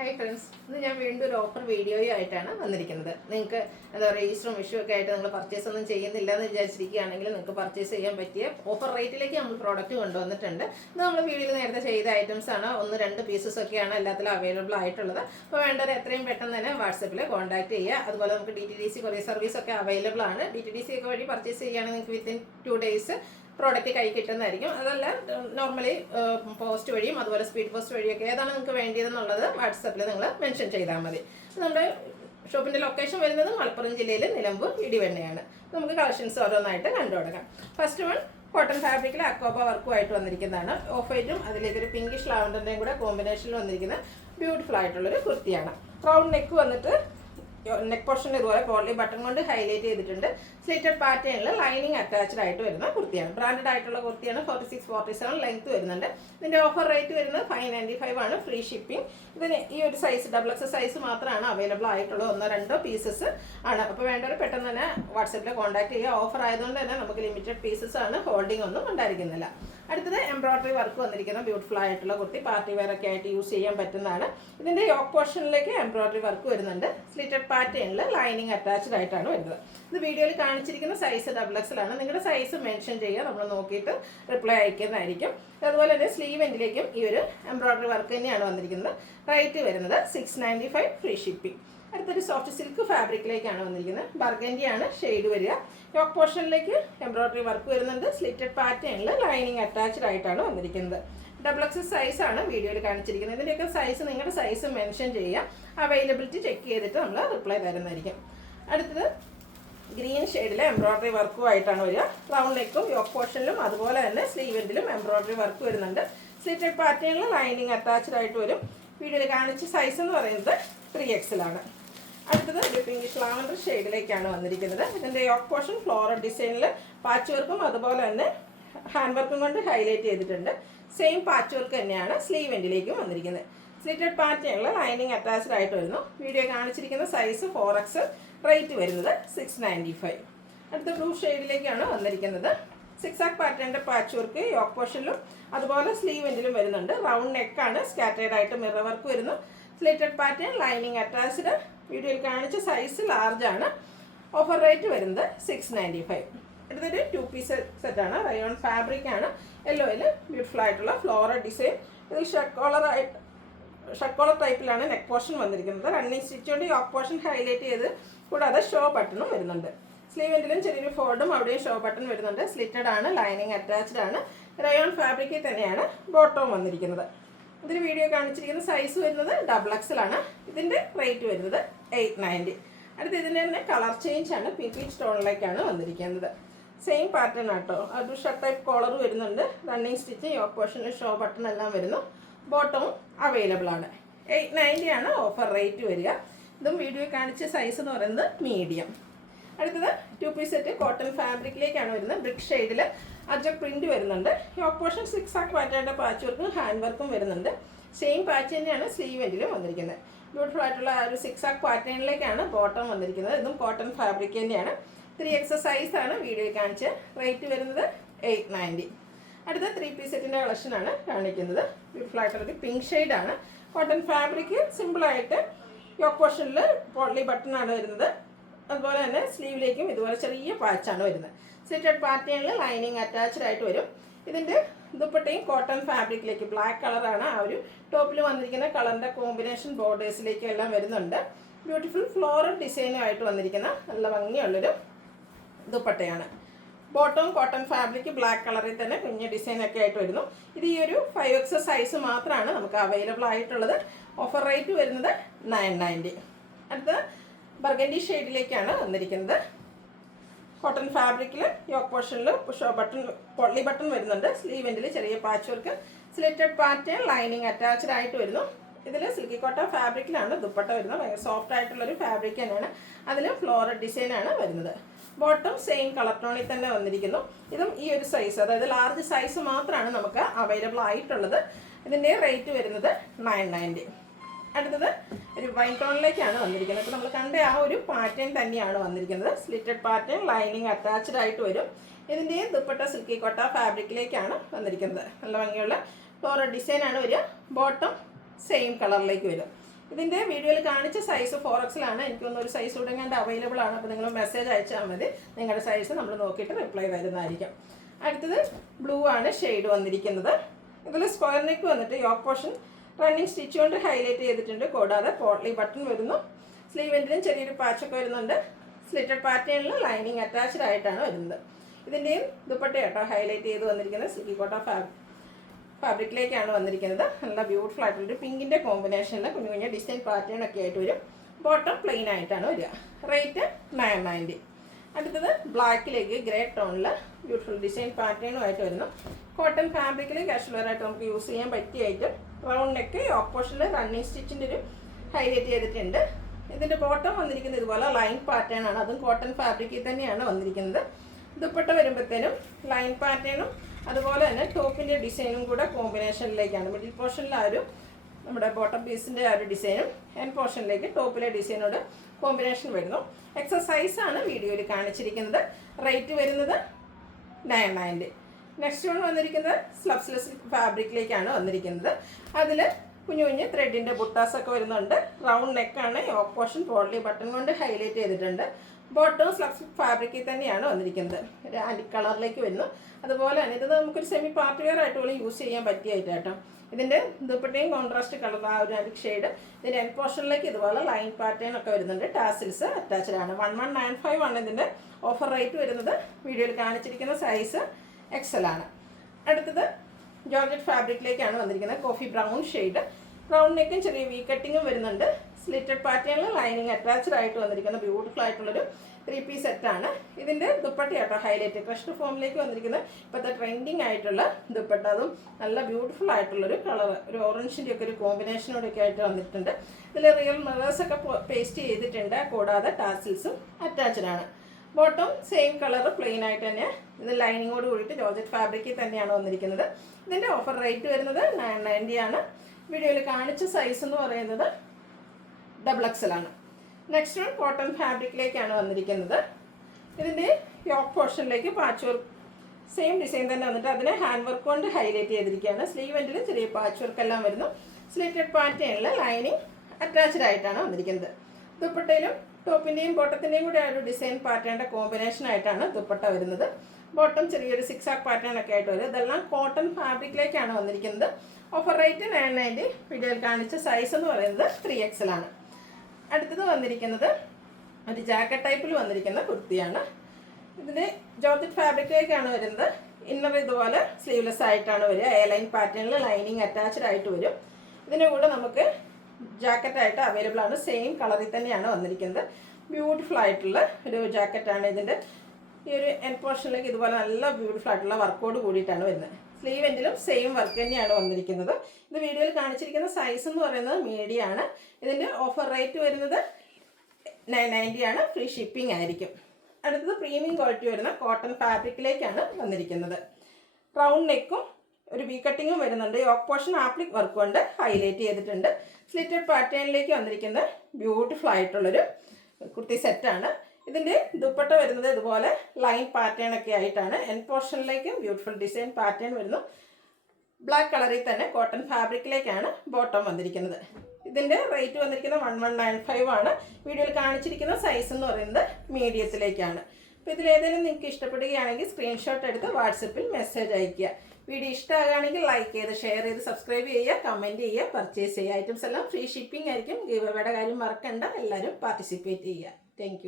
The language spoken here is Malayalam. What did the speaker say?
ഹായ് ഫ്രണ്ട്സ്, ഇന്ന് ഞാൻ വീണ്ടും ഒരു ഓഫർ വീഡിയോയുമായിട്ടാണ് വന്നിരിക്കുന്നത്. നിങ്ങൾക്ക് എന്താ പറയുക, ഈസ്റ്ററും വിഷു ഒക്കെ ആയിട്ട് നിങ്ങൾ പർച്ചേസ് ഒന്നും ചെയ്യുന്നില്ല എന്ന് വിചാരിച്ചിരിക്കുകയാണെങ്കിൽ നിങ്ങൾക്ക് പർച്ചേസ് ചെയ്യാൻ പറ്റിയ ഓഫർ റേറ്റിലേക്ക് നമ്മൾ പ്രോഡക്റ്റ് കൊണ്ടുവന്നിട്ടുണ്ട്. ഇത് നമ്മൾ വീഡിയോയിൽ നേരത്തെ ചെയ്ത ഐറ്റംസ് ആണ്. 1-2 പീസസ് ഒക്കെയാണ് എല്ലാത്തിലും അവൈലബിൾ ആയിട്ടുള്ളത്. അപ്പോൾ വേണ്ടവർ എത്രയും പെട്ടെന്ന് തന്നെ വാട്സപ്പിൽ കോൺടാക്ട് ചെയ്യുക. അതുപോലെ നമുക്ക് DTDC കൊറിയർ സർവീസ് ഒക്കെ അവൈലബിൾ ആണ്. DTDC ഒക്കെ വഴി പർച്ചേസ് ചെയ്യുകയാണെങ്കിൽ നിങ്ങൾക്ക് വിത്തിൻ 2 days പ്രോഡക്റ്റ് കൈ കിട്ടുന്നതായിരിക്കും. അതല്ല നോർമലി പോസ്റ്റ് വഴിയും അതുപോലെ സ്പീഡ് പോസ്റ്റ് വഴിയൊക്കെ ഏതാണ് നിങ്ങൾക്ക് വേണ്ടിയതെന്നുള്ളത് വാട്സപ്പിൽ നിങ്ങൾ മെൻഷൻ ചെയ്താൽ മതി. നമ്മുടെ ഷോപ്പിൻ്റെ ലൊക്കേഷൻ വരുന്നത് മലപ്പുറം ജില്ലയിൽ നിലമ്പൂർ ഇടിവണ്ണയാണ്. നമുക്ക് കളക്ഷൻസ് ഓരോന്നായിട്ട് കണ്ടു തുടങ്ങാം. ഫസ്റ്റ് വൺ കോട്ടൺ ഫാബ്രിക്കിൽ അക്കോബ വർക്കുമായിട്ട് വന്നിരിക്കുന്നതാണ്. ഓഫ് വൈറ്റും അതിലേക്കൊരു പിങ്കിഷ് ലാവൻഡറിൻ്റെയും കൂടെ കോമ്പിനേഷനിൽ വന്നിരിക്കുന്ന ബ്യൂട്ടിഫുൾ ആയിട്ടുള്ളൊരു കുർത്തിയാണ്. റൗണ്ട് നെക്ക് വന്നിട്ട് നെക്ക് പോർഷൻ ഇതുപോലെ പോളി ബട്ടൺ കൊണ്ട് ഹൈലൈറ്റ് ചെയ്തിട്ടുണ്ട്. സ്ലിറ്റഡ് പാറ്റേണിൽ ലൈനിങ് അറ്റാച്ച്ഡ് ആയിട്ട് വരുന്ന കുർത്തിയാണ്. ബ്രാൻഡഡ് ആയിട്ടുള്ള കുർത്തിയാണ്. 46-47 ലെങ്ത് വരുന്നുണ്ട്. ഇതിൻ്റെ ഓഫർ റേറ്റ് വരുന്നത് 595 ആണ്. Free shipping. ഇതിന് ഈ ഒരു സൈസ് XXL സൈസ് മാത്രമാണ് അവൈലബിൾ ആയിട്ടുള്ളത്. 1-2 പീസസ് ആണ്. അപ്പോൾ വേണ്ടവർ പെട്ടെന്ന് തന്നെ വാട്സപ്പിൽ കോൺടാക്ട് ചെയ്യുക. ഓഫർ ആയതുകൊണ്ട് തന്നെ നമുക്ക് ലിമിറ്റഡ് പീസസ് ആണ്. ഹോൾഡിംഗ് ഒന്നും ഉണ്ടായിരിക്കുന്നില്ല. അടുത്തത് എംബ്രോയ്ഡറി വർക്ക് വന്നിരിക്കുന്ന ബ്യൂട്ടിഫുൾ ആയിട്ടുള്ള കുർത്തി. പാർട്ടി വെയർ ഒക്കെ ആയിട്ട് യൂസ് ചെയ്യാൻ പറ്റുന്നതാണ്. ഇതിൻ്റെ യോക്ക് പോർഷനിലേക്ക് എംബ്രോയ്ഡറി വർക്ക് വരുന്നുണ്ട്. സ്ലിറ്റഡ് പാറ്റേണിൽ ലൈനിങ് അറ്റാച്ച്ഡ് ആയിട്ടാണ് വരുന്നത്. ഇത് വീഡിയോയിൽ കാണിച്ചിരിക്കുന്ന സൈസ് XXL ആണ്. നിങ്ങളുടെ സൈസ് മെൻഷൻ ചെയ്യുക, നമ്മൾ നോക്കിയിട്ട് റിപ്ലൈ അയക്കുന്നതായിരിക്കും. അതുപോലെ തന്നെ സ്ലീവ് എൻഡിലേക്കും ഈ ഒരു എംബ്രോയ്ഡറി വർക്ക് തന്നെയാണ് വന്നിരിക്കുന്നത്. റേറ്റ് വരുന്നത് 695 ഫ്രീ ഷിപ്പിംഗ്. അടുത്തൊരു സോഫ്റ്റ് സിൽക്ക് ഫാബ്രിക്കിലേക്കാണ് വന്നിരിക്കുന്നത്. ബർഗൻഡിയാണ് ഷെയ്ഡ് വരിക. യോക്ക് പോർഷനിലേക്ക് എംബ്രോയ്ഡറി വർക്ക് വരുന്നുണ്ട്. സ്ലിറ്റഡ് പാറ്റേണിൽ ലൈനിങ് അറ്റാച്ച്ഡ് ആയിട്ടാണ് വന്നിരിക്കുന്നത്. XXL സൈസാണ് വീഡിയോയിൽ കാണിച്ചിരിക്കുന്നത്. ഇതിൻ്റെയൊക്കെ സൈസ് നിങ്ങളുടെ സൈസ് മെൻഷൻ ചെയ്യുക. അവൈലബിലിറ്റി ചെക്ക് ചെയ്തിട്ട് നമ്മൾ റിപ്ലൈ തരുന്നതായിരിക്കും. അടുത്തത് ഗ്രീൻ ഷെയ്ഡിലെ എംബ്രോയ്ഡറി വർക്കുമായിട്ടാണ് വരിക. റൗണ്ട് നെക്കും യോക്ക് പോർഷനിലും അതുപോലെ തന്നെ സ്ലീവെൻഡിലും എംബ്രോയ്ഡറി വർക്ക് വരുന്നുണ്ട്. സ്ലിറ്റഡ് പാറ്റേണിൽ ലൈനിങ് അറ്റാച്ച്ഡ് ആയിട്ട് വരും. വീഡിയോയിൽ കാണിച്ച സൈസ് എന്ന് പറയുന്നത് 3XL ആണ്. അടുത്തത് ഒരു പിങ്കിഷ് ലാവൻഡർ ഷെയ്ഡിലേക്കാണ് വന്നിരിക്കുന്നത്. ഇതിൻ്റെ യോക്ക് പോർഷൻ ഫ്ലോറൽ ഡിസൈനിൽ പാച്ച് വർക്കും അതുപോലെ തന്നെ ഹാൻഡ് വർക്കും കൊണ്ട് ഹൈലൈറ്റ് ചെയ്തിട്ടുണ്ട്. സെയിം പാച്ച് വർക്ക് തന്നെയാണ് സ്ലീവ് എൻഡിലേക്കും വന്നിരിക്കുന്നത്. സ്ലിറ്റഡ് പാറ്റേണിൽ ലൈനിങ് അറ്റാച്ച്ഡ് ആയിട്ട് വരുന്നു. വീഡിയോ കാണിച്ചിരിക്കുന്ന സൈസ് 4XL. റേറ്റ് വരുന്നത് 695. അടുത്ത ബ്ലൂ ഷെയ്ഡിലേക്കാണ് വന്നിരിക്കുന്നത്. സിക്സാക് പാറ്റേണിൻ്റെ പാച്ച് വർക്ക് യോക്ക് പോർഷനിലും അതുപോലെ സ്ലീവ് എൻഡിലും വരുന്നുണ്ട്. റൗണ്ട് നെക്കാണ്. സ്കാറ്റേഡ് ആയിട്ട് മിറർ വർക്ക് വരുന്നു. Slitted pattern lining attached. വീഡിയോയിൽ കാണിച്ച സൈസ് ലാർജ് ആണ്. ഓഫർ റേറ്റ് വരുന്നത് 695. അടുത്തൊരു 2 പീസ് സെറ്റാണ്. റയോൺ ഫാബ്രിക് ആണ്. യെല്ലോയിൽ ബ്യൂട്ടിഫുൾ ആയിട്ടുള്ള ഫ്ലോറൽ ഡിസൈൻ. ഇതിൽ ഷർട്ട് കോളർ ടൈപ്പിലാണ് നെക്ക് പോർഷൻ വന്നിരിക്കുന്നത്. റണ്ണിങ് സ്റ്റിച്ച് കൊണ്ട് യോക്ക് പോർഷൻ ഹൈലൈറ്റ് ചെയ്ത് കൂടാതെ ഷോ ബട്ടണും വരുന്നുണ്ട്. സ്ലീവ് എൻഡിലും ചെറിയൊരു ഫോൾഡും അവിടെയും ഷോ ബട്ടൺ വരുന്നുണ്ട്. സ്ലിറ്റഡ് ആണ്. ലൈനിങ് അറ്റാച്ച്ഡ് ആണ്. റയോൺ ഫാബ്രിക്കിൽ തന്നെയാണ് ബോട്ടവും വന്നിരിക്കുന്നത്. ഇതിന് വീഡിയോ കാണിച്ചിരിക്കുന്ന സൈസ് വരുന്നത് XXL ആണ്. ഇതിൻ്റെ റേറ്റ് വരുന്നത് 890. അടുത്ത് ഇതിൻ്റെ തന്നെ കളർ ചേഞ്ച് ആണ്. പീച്ച് ടോണിലേക്കാണ് വന്നിരിക്കുന്നത്. സെയിം പാറ്റേൺ ആട്ടോ. ഒരു ഷർട്ട് ടൈപ്പ് കോളർ വരുന്നുണ്ട്. റണ്ണിങ് സ്റ്റിച്ച് യോക്ക് പോർഷനിൽ ഷോ ബട്ടൺ എല്ലാം വരുന്നു. ബോട്ടവും അവൈലബിൾ ആണ്. 890 ആണ് ഓഫർ റേറ്റ് വരിക. ഇതും വീഡിയോ കാണിച്ച സൈസ് എന്ന് പറയുന്നത് മീഡിയം. അടുത്തത് 2 പീസ് സെറ്റ് കോട്ടൺ ഫാബ്രിക്കിലേക്കാണ് വരുന്നത്. ബ്രിക്ക് ഷെയ്ഡിൽ അജക് പ്രിന്റ് വരുന്നുണ്ട്. യോക്ക് പോർഷൻ സിക്സാക് പാറ്റേണിൻ്റെ പാച്ച് വർക്കും ഹാൻഡ് വർക്കും വരുന്നുണ്ട്. സെയിം പാച്ച് തന്നെയാണ് സ്ലീവ് എൻഡിലും വന്നിരിക്കുന്നത്. ബ്യൂട്ടിഫുൾ ആയിട്ടുള്ള ഒരു സിക്സാക് പാറ്റേണിലേക്കാണ് ബോട്ടം വന്നിരിക്കുന്നത്. ഇതും കോട്ടൺ ഫാബ്രിക് തന്നെയാണ്. 3XL സൈസാണ് വീഡിയോയിൽ കാണിച്ച്. റേറ്റ് വരുന്നത് 890. അടുത്ത 3 പീസ് സെറ്റിൻ്റെ കളക്ഷനാണ് കാണിക്കുന്നത്. ബ്യൂട്ടിഫുൾ ആയിട്ടുള്ളൊരു പിങ്ക് ഷെയ്ഡാണ്. കോട്ടൺ ഫാബ്രിക് സിമ്പിളായിട്ട് യോക്ക് പോർഷനിൽ പോളി ബട്ടണാണ് വരുന്നത്. അതുപോലെ തന്നെ സ്ലീവിലേക്കും ഇതുപോലെ ചെറിയ പാച്ചാണ് വരുന്നത്. സ്ലിറ്റഡ് പാറ്റേണിൽ ലൈനിങ് അറ്റാച്ച്ഡ് ആയിട്ട് വരും. ഇതിൻ്റെ ദുപ്പട്ടയും കോട്ടൺ ഫാബ്രിക്കിലേക്ക് ബ്ലാക്ക് കളറാണ്. ആ ഒരു ടോപ്പിൽ വന്നിരിക്കുന്ന കളറിൻ്റെ കോമ്പിനേഷൻ ബോർഡേഴ്സിലേക്കും എല്ലാം വരുന്നുണ്ട്. ബ്യൂട്ടിഫുൾ ഫ്ലോറൽ ഡിസൈനുമായിട്ട് വന്നിരിക്കുന്ന നല്ല ഭംഗിയുള്ളൊരു ദുപ്പട്ടയാണ്. ബോട്ടവും കോട്ടൺ ഫാബ്രിക് ബ്ലാക്ക് കളറിൽ തന്നെ കുഞ്ഞ് ഡിസൈനൊക്കെ ആയിട്ട് വരുന്നു. ഇത് ഈ ഒരു 5XL സൈസ് മാത്രമാണ് നമുക്ക് അവൈലബിൾ ആയിട്ടുള്ളത്. ഓഫർ റേറ്റ് വരുന്നത് 990. അടുത്ത ബർഗൻഡി ഷെയ്ഡിലേക്കാണ് വന്നിരിക്കുന്നത്. കോട്ടൺ ഫാബ്രിക്കിൽ യോക്ക് പോർഷനിൽ ഷോ ബട്ടൺ പോളി ബട്ടൺ വരുന്നുണ്ട്. സ്ലീവ് എൻഡിൽ ചെറിയ patch work. Slitted pattern lining attached ആയിട്ട് വരുന്നു. ഇതിൽ സിൽക്കി കോട്ടൺ ഫാബ്രിക്കിലാണ് ദുപ്പട്ട വരുന്നത്. ഭയങ്കര സോഫ്റ്റ് ആയിട്ടുള്ളൊരു ഫാബ്രിക് തന്നെയാണ്. അതിൽ ഫ്ലോറൽ ഡിസൈനാണ് വരുന്നത്. ബോട്ടം സെയിം കളർ ടോണിൽ തന്നെ വന്നിരിക്കുന്നു. ഇതും ഈ ഒരു സൈസ്, അതായത് ലാർജ് സൈസ് മാത്രമാണ് നമുക്ക് അവൈലബിൾ ആയിട്ടുള്ളത്. ഇതിൻ്റെ റേറ്റ് വരുന്നത് 990. അടുത്തത് ഒരു വൈൻ ടോണിലേക്കാണ് വന്നിരിക്കുന്നത്. അപ്പോൾ നമ്മൾ കണ്ട ആ ഒരു പാറ്റേൺ തന്നെയാണ് വന്നിരിക്കുന്നത്. സ്ലിറ്റഡ് പാറ്റേൺ ലൈനിങ് അറ്റാച്ച്ഡ് ആയിട്ട് വരും. ഇതിൻ്റെ ദുപ്പട്ട സിൽക്കി കോട്ട ഫാബ്രിക്കിലേക്കാണ് വന്നിരിക്കുന്നത്. നല്ല ഭംഗിയുള്ള ഫ്ലോറൽ ഡിസൈനാണ് വരിക. ബോട്ടം സെയിം കളറിലേക്ക് വരും. ഇതിൻ്റെ വീഡിയോയിൽ കാണിച്ച സൈസ് 4XL ആണ്. എനിക്കൊന്നും ഒരു സൈസ് കൂടെ കണ്ട് അവൈലബിൾ ആണ്. അപ്പോൾ നിങ്ങൾ മെസ്സേജ് അയച്ചാൽ മതി, നിങ്ങളുടെ സൈസ് നമ്മൾ നോക്കിയിട്ട് റിപ്ലൈ തരുന്നതായിരിക്കും. അടുത്തത് ബ്ലൂ ആണ് ഷെയ്ഡ് വന്നിരിക്കുന്നത്. ഇതിൽ സ്ക്വയർ നെക്ക് വന്നിട്ട് യോക്ക് പോർഷൻ റണ്ണിങ് സ്റ്റിച്ച് കൊണ്ട് ഹൈലൈറ്റ് ചെയ്തിട്ടുണ്ട്. കൂടാതെ പോട്ട്ലി ബട്ടൺ വരുന്നു. സ്ലീവ് എൻഡിലും ചെറിയൊരു പാച്ചൊക്കെ വരുന്നുണ്ട്. സ്ലിറ്റഡ് പാറ്റേണിൽ ലൈനിങ് അറ്റാച്ച്ഡ് ആയിട്ടാണ് വരുന്നത്. ഇതിൻ്റെയും ദുപ്പട്ട കേട്ടോ ഹൈലൈറ്റ് ചെയ്ത് വന്നിരിക്കുന്നത് സിൽക്കി കോട്ട ഫാബ്രിക്കിലേക്കാണ് വന്നിരിക്കുന്നത്. നല്ല ബ്യൂട്ടിഫുൾ ആയിട്ടുള്ളൊരു പിങ്കിൻ്റെ കോമ്പിനേഷനിൽ കുഞ്ഞു കുഞ്ഞു ഡിസൈൻ പാറ്റേൺ ഒക്കെ ആയിട്ട് വരും. ബോട്ടം പ്ലെയിൻ ആയിട്ടാണ് വരിക. റേറ്റ് 990. അടുത്തത് ബ്ലാക്കിലേക്ക് ഗ്രേ ടോണിൽ ബ്യൂട്ടിഫുൾ ഡിസൈൻ പാറ്റേണുമായിട്ട് വരുന്നു. കോട്ടൺ ഫാബ്രിക്കിൽ കാഷ്വൽ വെയർ ആയിട്ട് നമുക്ക് യൂസ് ചെയ്യാൻ പറ്റിയ ഐറ്റം. റൗണ്ട് നെക്ക് ഓപ്പോഷനിൽ റണ്ണിങ് സ്റ്റിച്ചിൻ്റെ ഒരു ഹൈലൈറ്റ് ചെയ്തിട്ടുണ്ട്. ഇതിൻ്റെ ബോട്ടം വന്നിരിക്കുന്നത് ഇതുപോലെ ലൈൻ പാറ്റേൺ ആണ്. അതും കോട്ടൺ ഫാബ്രിക്കിൽ തന്നെയാണ് വന്നിരിക്കുന്നത്. ദുപ്പട്ട വരുമ്പോഴത്തേനും ലൈൻ പാറ്റേണും അതുപോലെ തന്നെ ടോപ്പിൻ്റെ ഡിസൈനും കൂടെ കോമ്പിനേഷനിലേക്കാണ്. മിഡിൽ പോർഷനിൽ ആ ഒരു നമ്മുടെ ബോട്ടം പീസിൻ്റെ ആ ഒരു ഡിസൈനും എൻഡ് പോർഷനിലേക്ക് ടോപ്പിലെ ഡിസൈനോട് കോമ്പിനേഷൻ വരുന്നു. എക്സസൈസാണ് വീഡിയോയിൽ കാണിച്ചിരിക്കുന്നത്. റേറ്റ് വരുന്നത് 990. നെക്സ്റ്റ് വൺ വന്നിരിക്കുന്നത് സ്ലബ്സ്ലെസ് ഫാബ്രിക്കിലേക്കാണ് വന്നിരിക്കുന്നത്. അതിൽ കുഞ്ഞു കുഞ്ഞ് ത്രെഡിൻ്റെ ബുട്ടാസൊക്കെ വരുന്നുണ്ട്. റൗണ്ട് നെക്കാണ്. യോക്ക് പോർഷൻ പോട്ട്ലി ബട്ടൺ കൊണ്ട് ഹൈലൈറ്റ് ചെയ്തിട്ടുണ്ട്. ബോട്ടം സ്ലബ്സ് ഫാബ്രിക്കിൽ തന്നെയാണ് വന്നിരിക്കുന്നത്. ഒരു ആൻറ്റി കളറിലേക്ക് വരുന്നു. അതുപോലെ തന്നെ ഇത് നമുക്കൊരു സെമി പാർട്ടി വെയർ ആയിട്ട് പോലും യൂസ് ചെയ്യാൻ പറ്റിയായിട്ട് കേട്ടോ. ഇതിൻ്റെ ദുപ്പട്ടയും കോൺട്രാസ്റ്റ് കളർ ആ ഒരു ആൻറ്റിക് ഷെയ്ഡ്. ഇതിൻ്റെ എൻഡ് പോർഷനിലേക്ക് ഇതുപോലെ ലൈൻ പാറ്റേൺ ഒക്കെ വരുന്നുണ്ട്. ടാസിൽസ് അറ്റാച്ച്ഡ് ആണ്. 1195 ആണ് ഇതിൻ്റെ ഓഫർ റേറ്റ് വരുന്നത്. വീഡിയോയിൽ കാണിച്ചിരിക്കുന്ന സൈസ് XL ആണ്. അടുത്തത് ജോർജറ്റ് ഫാബ്രിക്കിലേക്കാണ് വന്നിരിക്കുന്നത്. Coffee brown shade. റൗണ്ട് നെക്കും ചെറിയ വി കട്ടിങ്ങും വരുന്നുണ്ട്. സ്ലിറ്റഡ് പാറ്റേണിൽ ലൈനിങ് അറ്റാച്ച്ഡ് ആയിട്ട് വന്നിരിക്കുന്ന ബ്യൂട്ടിഫുൾ ആയിട്ടുള്ളൊരു 3 പീസ് സെറ്റാണ്. ഇതിൻ്റെ ദുപ്പട്ട കേട്ടോ ഹൈലൈറ്റ് ക്രഷ്ഡ് ഫോമിലേക്ക് വന്നിരിക്കുന്ന ഇപ്പോഴത്തെ ട്രെൻഡിങ് ആയിട്ടുള്ള ദുപ്പട്ട. അതും നല്ല ബ്യൂട്ടിഫുൾ ആയിട്ടുള്ളൊരു കളർ, ഒരു ഓറഞ്ചിൻ്റെ ഒക്കെ ഒരു കോമ്പിനേഷനോടൊക്കെ ആയിട്ട് വന്നിട്ടുണ്ട്. ഇതിൽ റിയൽ മിറേഴ്സൊക്കെ പേസ്റ്റ് ചെയ്തിട്ടുണ്ട്. കൂടാതെ ടാസിൽസും അറ്റാച്ച്ഡ് ആണ്. ബോട്ടം സെയിം കളർ പ്ലെയിൻ ആയിട്ട് തന്നെ ഇത് ലൈനിങ്ങോട് കൂടിയിട്ട് ജോർജറ്റ് ഫാബ്രിക്കിൽ തന്നെയാണ് വന്നിരിക്കുന്നത്. ഇതിൻ്റെ ഓഫർ റേറ്റ് വരുന്നത് 990 ആണ്. വീഡിയോയിൽ കാണിച്ച സൈസ് എന്ന് പറയുന്നത് XXL ആണ്. നെക്സ്റ്റ് വൺ കോട്ടൺ ഫാബ്രിക്കിലേക്കാണ് വന്നിരിക്കുന്നത്. ഇതിൻ്റെ യോക്ക് പോർഷനിലേക്ക് പാച്ച് വർക്ക് സെയിം ഡിസൈൻ തന്നെ വന്നിട്ട് അതിനെ ഹാൻഡ് വർക്ക് കൊണ്ട് ഹൈലൈറ്റ് ചെയ്തിരിക്കുകയാണ്. സ്ലീവ് എൻഡിൽ ചെറിയ പാച്ച് വർക്ക് എല്ലാം വരുന്നു. സ്ലിറ്റഡ് പാറ്റേണിൽ ലൈനിങ് അറ്റാച്ച്ഡ് ആയിട്ടാണ് വന്നിരിക്കുന്നത്. ദുപ്പട്ടയിലും ടോപ്പിൻ്റെയും ബോട്ടത്തിൻ്റെയും കൂടെ ഒരു ഡിസൈൻ പാറ്റേണിൻ്റെ കോമ്പിനേഷൻ ആയിട്ടാണ് ദുപ്പട്ട വരുന്നത്. ബോട്ടം ചെറിയൊരു 6 ആക്ക് പാറ്റേൺ ഒക്കെ ആയിട്ട് വരും. ഇതെല്ലാം കോട്ടൺ ഫാബ്രിക്കിലേക്കാണ് വന്നിരിക്കുന്നത്. Offer rate 990. വീഡിയോയിൽ കാണിച്ച സൈസ് എന്ന് പറയുന്നത് 3XL ആണ്. അടുത്തത് വന്നിരിക്കുന്നത് ഒരു ജാക്കറ്റ് ടൈപ്പിൽ വന്നിരിക്കുന്ന കുർത്തിയാണ്. ഇതിൻ്റെ ജോർജറ്റ് ഫാബ്രിക്കിലേക്കാണ് വരുന്നത്. ഇന്നർ ഇതുപോലെ സ്ലീവ്ലെസ് ആയിട്ടാണ് വരിക. എ ലൈൻ പാറ്റേണിൽ ലൈനിങ് അറ്റാച്ച്ഡ് ആയിട്ട് വരും. ഇതിൻ്റെ കൂടെ നമുക്ക് ജാക്കറ്റായിട്ട് അവൈലബിൾ ആണ്. സെയിം കളറിൽ തന്നെയാണ് വന്നിരിക്കുന്നത്. ബ്യൂട്ടിഫുൾ ആയിട്ടുള്ള ഒരു ജാക്കറ്റാണ്. ഇതിൻ്റെ ഈ ഒരു എൻഡ് പോർഷനിലേക്ക് ഇതുപോലെ നല്ല ബ്യൂട്ടിഫുൾ ആയിട്ടുള്ള വർക്കോട് കൂടിയിട്ടാണ് വരുന്നത്. സ്ലീവ് എൻഡിലും സെയിം വർക്ക് തന്നെയാണ് വന്നിരിക്കുന്നത്. ഇത് വീഡിയോയിൽ കാണിച്ചിരിക്കുന്ന സൈസ് എന്ന് പറയുന്നത് മീഡിയം ആണ്. ഇതിൻ്റെ ഓഫർ റേറ്റ് വരുന്നത് 990 ആണ്. ഫ്രീ ഷിപ്പിംഗ് ആയിരിക്കും. അടുത്തത് പ്രീമിയം ക്വാളിറ്റി വരുന്ന കോട്ടൺ ഫാബ്രിക്കിലേക്കാണ് വന്നിരിക്കുന്നത്. റൗണ്ട് നെക്കും ഒരു വി കട്ടിങ്ങും വരുന്നുണ്ട്. യോക്ക് പോർഷൻ ആപ്ലിക് വർക്ക് കൊണ്ട് ഹൈലൈറ്റ് ചെയ്തിട്ടുണ്ട്. സ്ലിറ്റഡ് പാറ്റേണിലേക്ക് വന്നിരിക്കുന്ന ബ്യൂട്ടിഫുൾ ആയിട്ടുള്ളൊരു കുർത്തി സെറ്റാണ്. ഇതിൻ്റെ ദുപ്പട്ട വരുന്നത് ഇതുപോലെ ലൈൻ പാറ്റേൺ ഒക്കെ ആയിട്ടാണ്. എൻഡ് പോർഷനിലേക്കും ബ്യൂട്ടിഫുൾ ഡിസൈൻ പാറ്റേൺ വരുന്നു. ബ്ലാക്ക് കളറിൽ തന്നെ കോട്ടൺ ഫാബ്രിക്കിലേക്കാണ് ബോട്ടം വന്നിരിക്കുന്നത്. ഇതിൻ്റെ റേറ്റ് വന്നിരിക്കുന്നത് 1195 ആണ്. വീഡിയോയിൽ കാണിച്ചിരിക്കുന്ന സൈസ് എന്ന് പറയുന്നത് മീഡിയത്തിലേക്കാണ്. അപ്പോൾ ഇതിലേതെങ്കിലും നിങ്ങൾക്ക് ഇഷ്ടപ്പെടുകയാണെങ്കിൽ സ്ക്രീൻഷോട്ട് എടുത്ത് വാട്സപ്പിൽ മെസ്സേജ് അയയ്ക്കുക. വീഡിയോ ഇഷ്ടമാകുകയാണെങ്കിൽ ലൈക്ക് ചെയ്ത് ഷെയർ ചെയ്ത് സബ്സ്ക്രൈബ് ചെയ്യുക, കമൻറ്റ് ചെയ്യുക, പർച്ചേസ് ചെയ്യുക. ഐറ്റംസ് എല്ലാം ഫ്രീ ഷിപ്പിംഗ് ആയിരിക്കും. ഗിവ് അവേയുടെ കാര്യം മറക്കണ്ട. എല്ലാവരും പാർട്ടിസിപ്പേറ്റ് ചെയ്യുക. താങ്ക്